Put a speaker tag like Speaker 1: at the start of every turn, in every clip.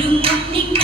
Speaker 1: You're blue lightning.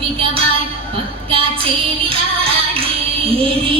Speaker 2: മികവായി പക്കാ ചേലിലാലേ
Speaker 1: ഏറെ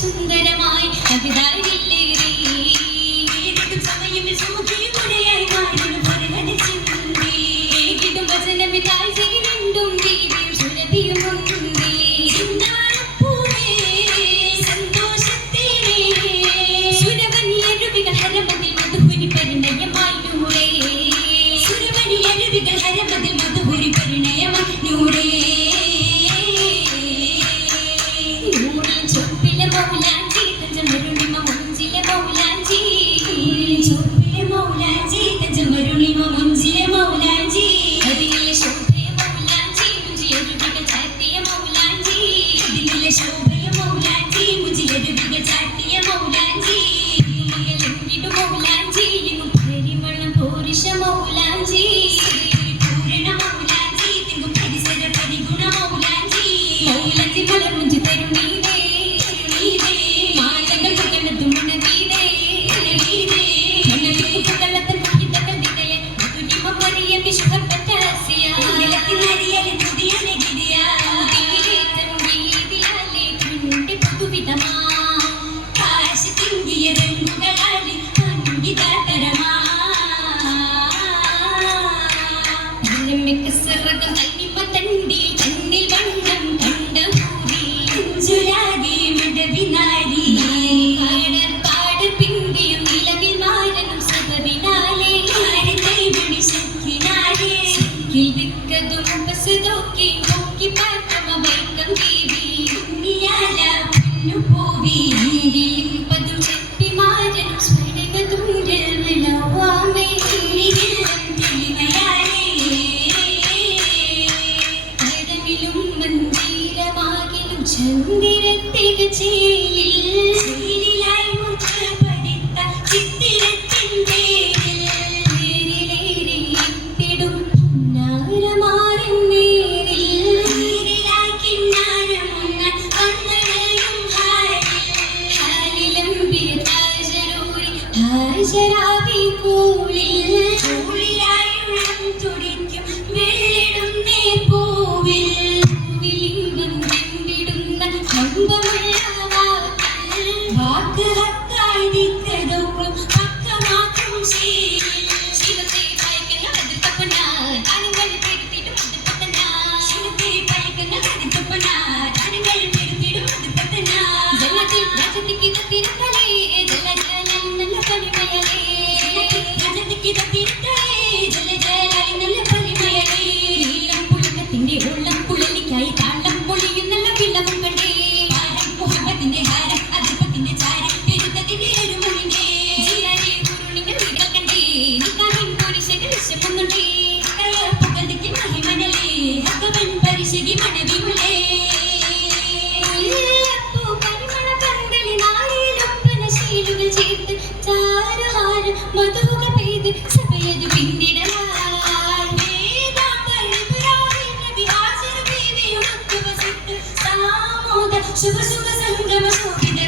Speaker 2: സുന്ദരമായി സമയം
Speaker 1: ഏതിടും സമയമിൽ
Speaker 2: മൂലം ജീ
Speaker 1: നുപോവീണ്ടിൽ
Speaker 2: ശരാബി പൂളിൽ
Speaker 1: പൂളിലായുഴം തുടിക്കും വെള്ളിടുന്നേ പൂവിൽ
Speaker 2: പൂവിലിംഗം ചെമ്പിടുന്ന കമ്പമേ
Speaker 1: ശുഭ ശുഭ സംഗമ ശോഭിത